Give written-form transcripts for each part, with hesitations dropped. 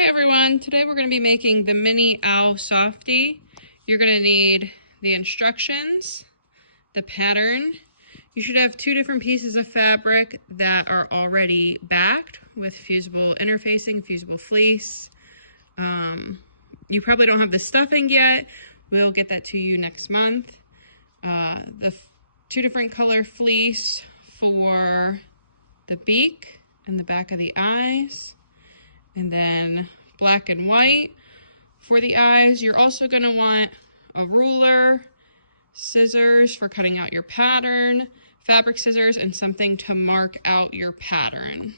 Hi everyone, today we're going to be making the mini owl softie. You're going to need the instructions, the pattern. You should have two different pieces of fabric that are already backed with fusible interfacing, fusible fleece. You probably don't have the stuffing yet. We'll get that to you next month. The two different color fleece for the beak and the back of the eyes. And then black and white for the eyes. You're also going to want a ruler, scissors for cutting out your pattern, fabric scissors, and something to mark out your pattern.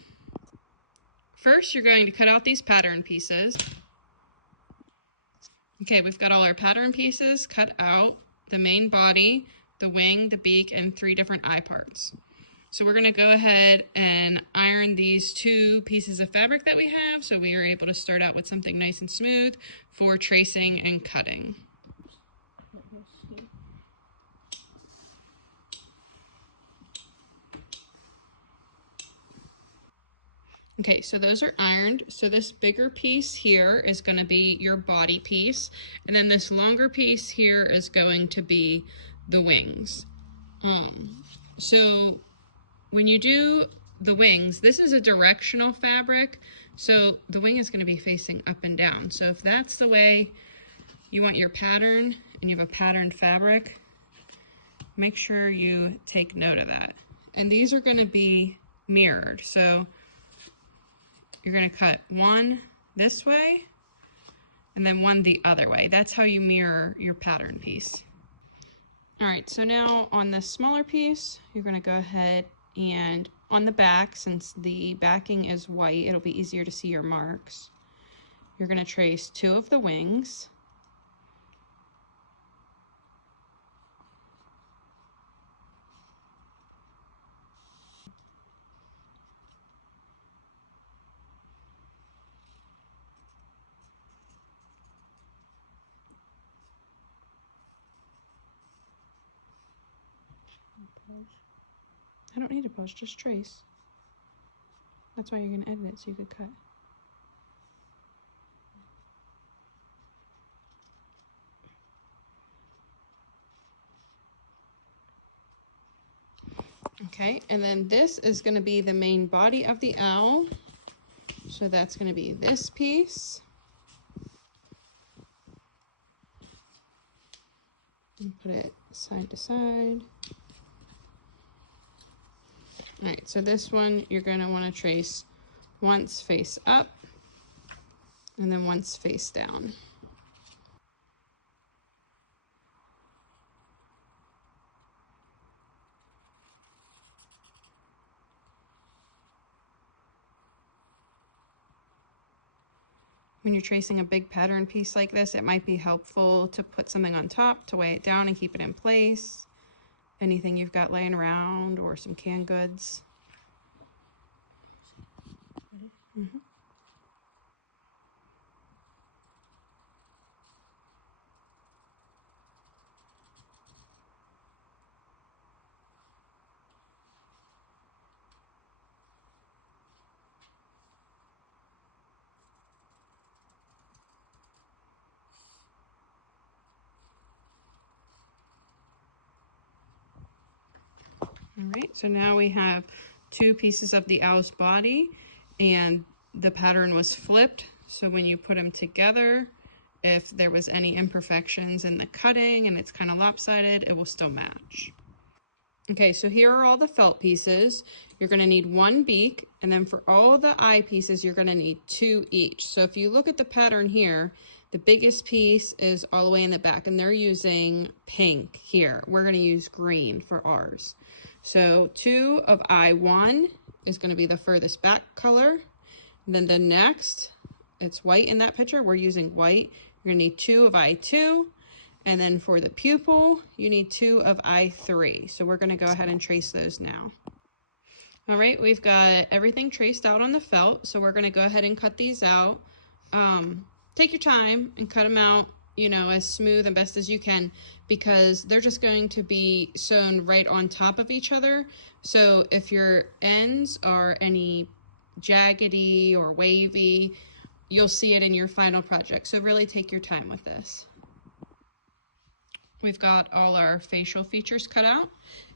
First, you're going to cut out these pattern pieces. Okay, we've got all our pattern pieces cut out, the main body, the wing, the beak, and 3 different eye parts. So we're going to go ahead and iron these 2 pieces of fabric that we have so we are able to start out with something nice and smooth for tracing and cutting. Okay, so those are ironed. So this bigger piece here is going to be your body piece, and then this longer piece here is going to be the wings. So when you do the wings, this is a directional fabric, so the wing is going to be facing up and down. So if that's the way you want your pattern and you have a patterned fabric, make sure you take note of that. And these are going to be mirrored. So you're going to cut one this way and then one the other way. That's how you mirror your pattern piece. All right, so now on the smaller piece, you're going to go ahead and on the back, since the backing is white, it'll be easier to see your marks. You're going to trace 2 of the wings. I don't need to push, just trace. That's why you're going to edit it, so you could cut. Okay, and then this is going to be the main body of the owl. So that's going to be this piece. And put it side to side. All right, so this one you're going to want to trace once face up and then once face down. When you're tracing a big pattern piece like this, it might be helpful to put something on top to weigh it down and keep it in place. Anything you've got laying around or some canned goods. All right, so now we have 2 pieces of the owl's body, and the pattern was flipped. So when you put them together, if there was any imperfections in the cutting and it's kind of lopsided, it will still match. Okay, so here are all the felt pieces. You're going to need 1 beak, and then for all the eye pieces, you're going to need 2 each. So if you look at the pattern here, the biggest piece is all the way in the back, and they're using pink here. We're going to use green for ours. So 2 of eye 1 is going to be the furthest back color. And then the next, it's white in that picture. We're using white. You're going to need 2 of eye 2. And then for the pupil, you need 2 of eye 3. So we're going to go ahead and trace those now. All right, we've got everything traced out on the felt. So we're going to go ahead and cut these out. Take your time and cut them out, you know, as smooth and best as you can, because they're just going to be sewn right on top of each other. So if your ends are any jaggedy or wavy, you'll see it in your final project. So really take your time with this. We've got all our facial features cut out,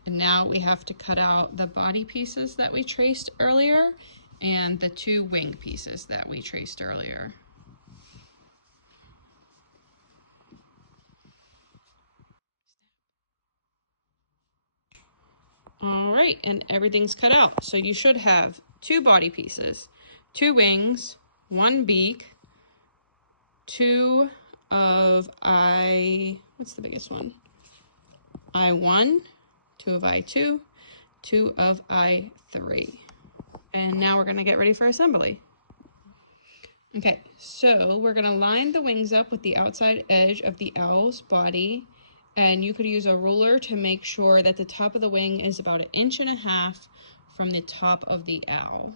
and now we have to cut out the body pieces that we traced earlier and the 2 wing pieces that we traced earlier. All right, and everything's cut out. So you should have 2 body pieces, 2 wings, 1 beak, 2 of what's the biggest one? I1, 2 of I2, 2 of I3. And now we're gonna get ready for assembly. Okay, so we're gonna line the wings up with the outside edge of the owl's body, and you could use a ruler to make sure that the top of the wing is about 1.5 inches from the top of the owl.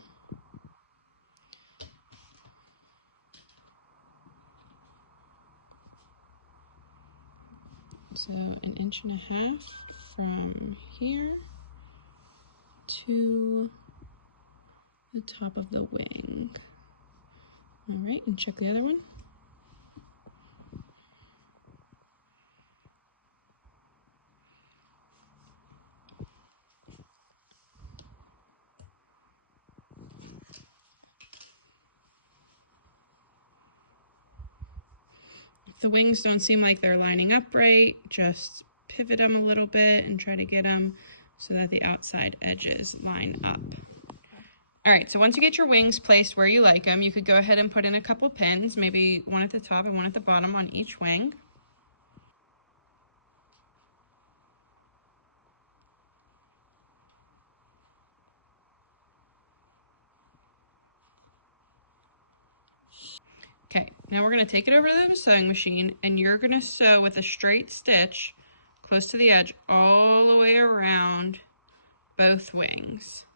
So 1.5 inches from here to the top of the wing. All right, and check the other one. If the wings don't seem like they're lining up right, just pivot them a little bit and try to get them so that the outside edges line up. All right, so once you get your wings placed where you like them, you could go ahead and put in a couple pins, maybe one at the top and one at the bottom on each wing. Okay, now we're going to take it over to the sewing machine, and you're going to sew with a straight stitch close to the edge all the way around both wings.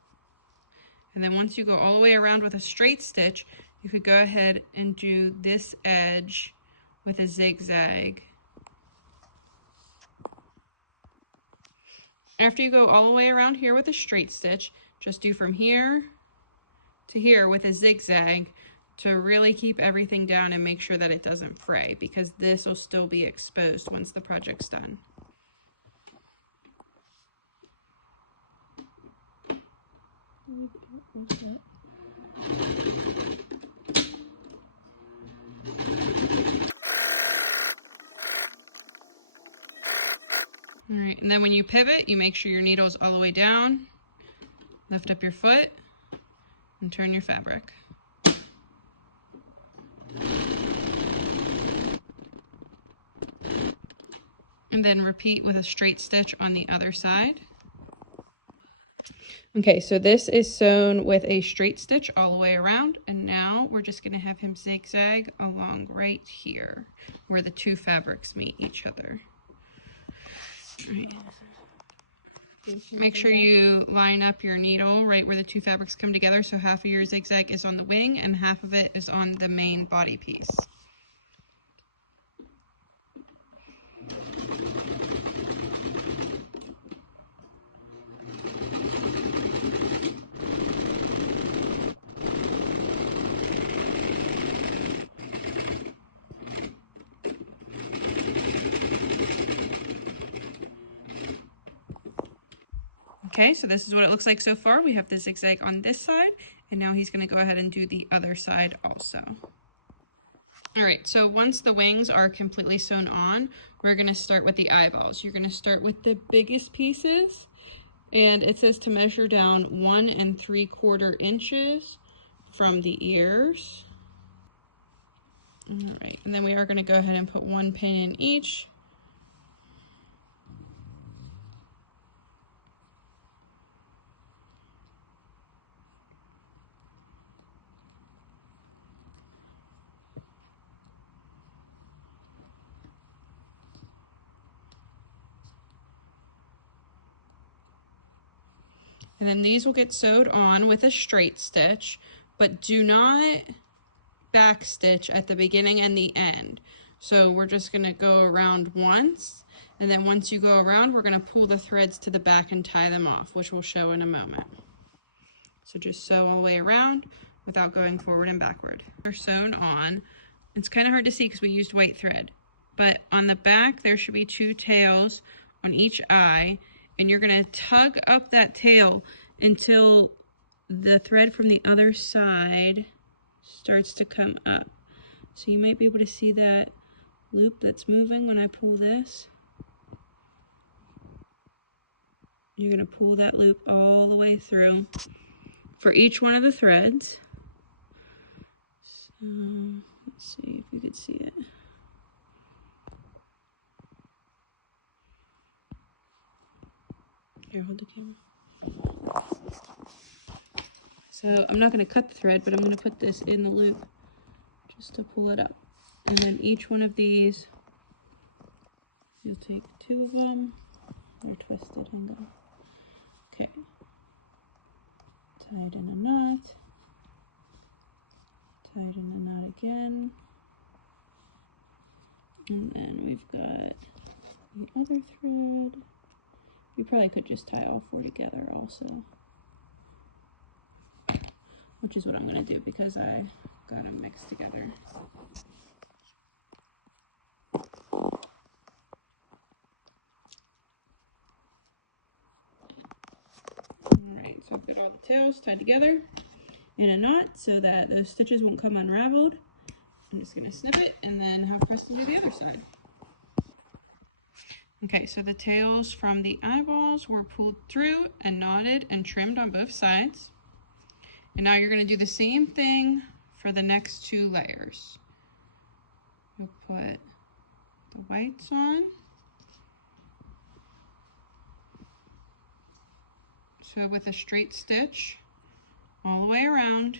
And then once you go all the way around with a straight stitch, you could go ahead and do this edge with a zigzag. After you go all the way around here with a straight stitch, just do from here to here with a zigzag to really keep everything down and make sure that it doesn't fray, because this will still be exposed once the project's done. All right, and then when you pivot, you make sure your needle's all the way down, lift up your foot, and turn your fabric. And then repeat with a straight stitch on the other side. Okay, so this is sewn with a straight stitch all the way around, and now we're just going to have him zigzag along right here where the 2 fabrics meet each other. Right. Make sure you line up your needle right where the 2 fabrics come together, so half of your zigzag is on the wing and half of it is on the main body piece. Okay, so this is what it looks like so far. We have the zigzag on this side, and now he's going to go ahead and do the other side also. All right, so once the wings are completely sewn on, we're going to start with the eyeballs. You're going to start with the biggest pieces, and it says to measure down 1 3/4 inches from the ears. All right, and then we are going to go ahead and put 1 pin in each. And then these will get sewed on with a straight stitch, but do not back stitch at the beginning and the end. So we're just going to go around once, and then once you go around, we're going to pull the threads to the back and tie them off, which we'll show in a moment. So just sew all the way around, without going forward and backward. They're sewn on. It's kind of hard to see because we used white thread, but on the back there should be 2 tails on each eye, and you're going to tug up that tail until the thread from the other side starts to come up. So you might be able to see that loop that's moving when I pull this. You're going to pull that loop all the way through for each one of the threads. So let's see if we could see it. Here, hold the camera. So I'm not going to cut the thread, but I'm going to put this in the loop just to pull it up. And then each one of these, you'll take 2 of them. They're twisted, hang on. Okay. Tied in a knot. Tied in a knot again. And then we've got the other thread. You probably could just tie all 4 together also, which is what I'm going to do because I got them mixed together. Alright, so I've got all the tails tied together in a knot so that those stitches won't come unraveled. I'm just going to snip it and then have Preston do the other side. Okay, so the tails from the eyeballs were pulled through and knotted and trimmed on both sides. And now you're going to do the same thing for the next 2 layers. You'll put the whites on. So with a straight stitch all the way around,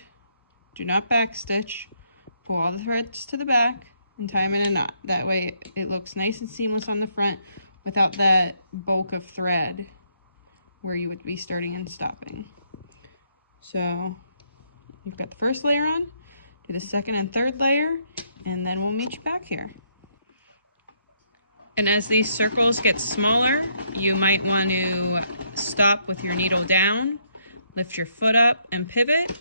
do not back stitch, pull all the threads to the back and tie them in a knot. That way it looks nice and seamless on the front without that bulk of thread where you would be starting and stopping. So you've got the first layer on, do the second and third layer, and then we'll meet you back here. And as these circles get smaller, you might want to stop with your needle down, lift your foot up and pivot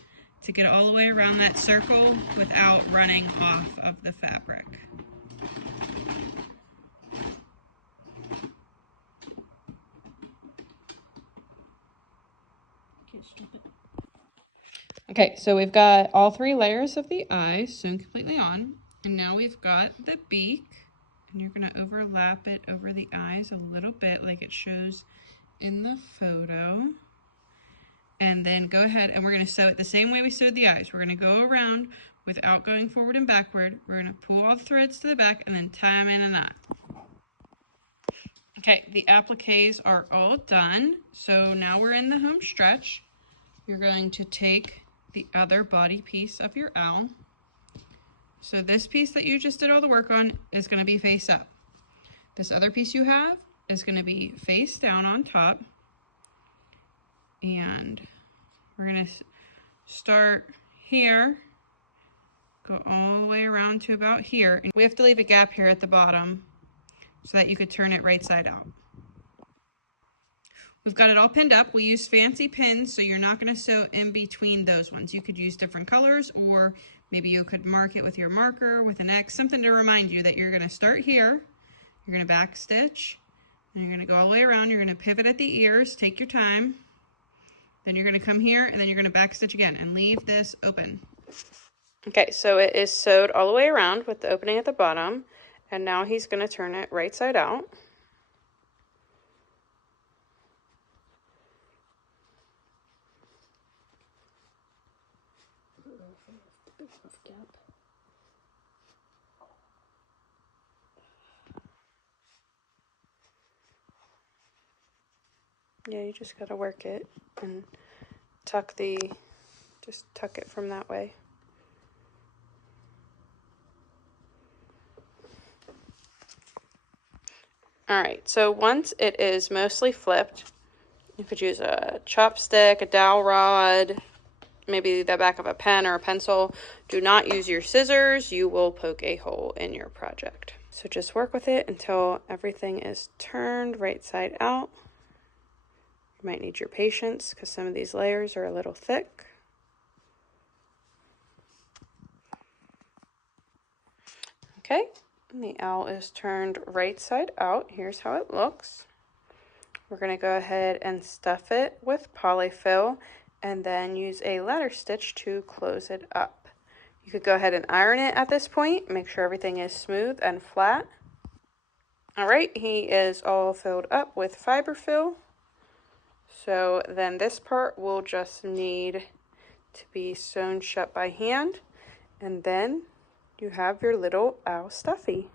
to get all the way around that circle without running off of the fabric. Okay, so we've got all 3 layers of the eyes sewn completely on, and now we've got the beak, and you're going to overlap it over the eyes a little bit like it shows in the photo. And then go ahead and we're going to sew it the same way we sewed the eyes. We're going to go around without going forward and backward. We're going to pull all the threads to the back and then tie them in a knot. Okay, the appliques are all done. So now we're in the home stretch. You're going to take the other body piece of your owl. So this piece that you just did all the work on is going to be face up. This other piece you have is going to be face down on top. And we're going to start here, go all the way around to about here. And we have to leave a gap here at the bottom so that you could turn it right side out. We've got it all pinned up. We use fancy pins, so you're not going to sew in between those ones. You could use different colors, or maybe you could mark it with your marker with an X, something to remind you that you're going to start here, you're going to back stitch, and you're going to go all the way around. You're going to pivot at the ears, take your time, then you're going to come here, and then you're going to back stitch again and leave this open. Okay, so it is sewed all the way around with the opening at the bottom, and now he's going to turn it right side out. Yeah, you just gotta work it and just tuck it from that way. Alright, so once it is mostly flipped, you could use a chopstick, a dowel rod, maybe the back of a pen or a pencil. Do not use your scissors, you will poke a hole in your project. So just work with it until everything is turned right side out. You might need your patience because some of these layers are a little thick. Okay, the owl is turned right side out. Here's how it looks. We're going to go ahead and stuff it with polyfill and then use a ladder stitch to close it up. You could go ahead and iron it at this point. Make sure everything is smooth and flat. All right, he is all filled up with fiberfill. So then this part will just need to be sewn shut by hand, and then you have your little owl stuffy.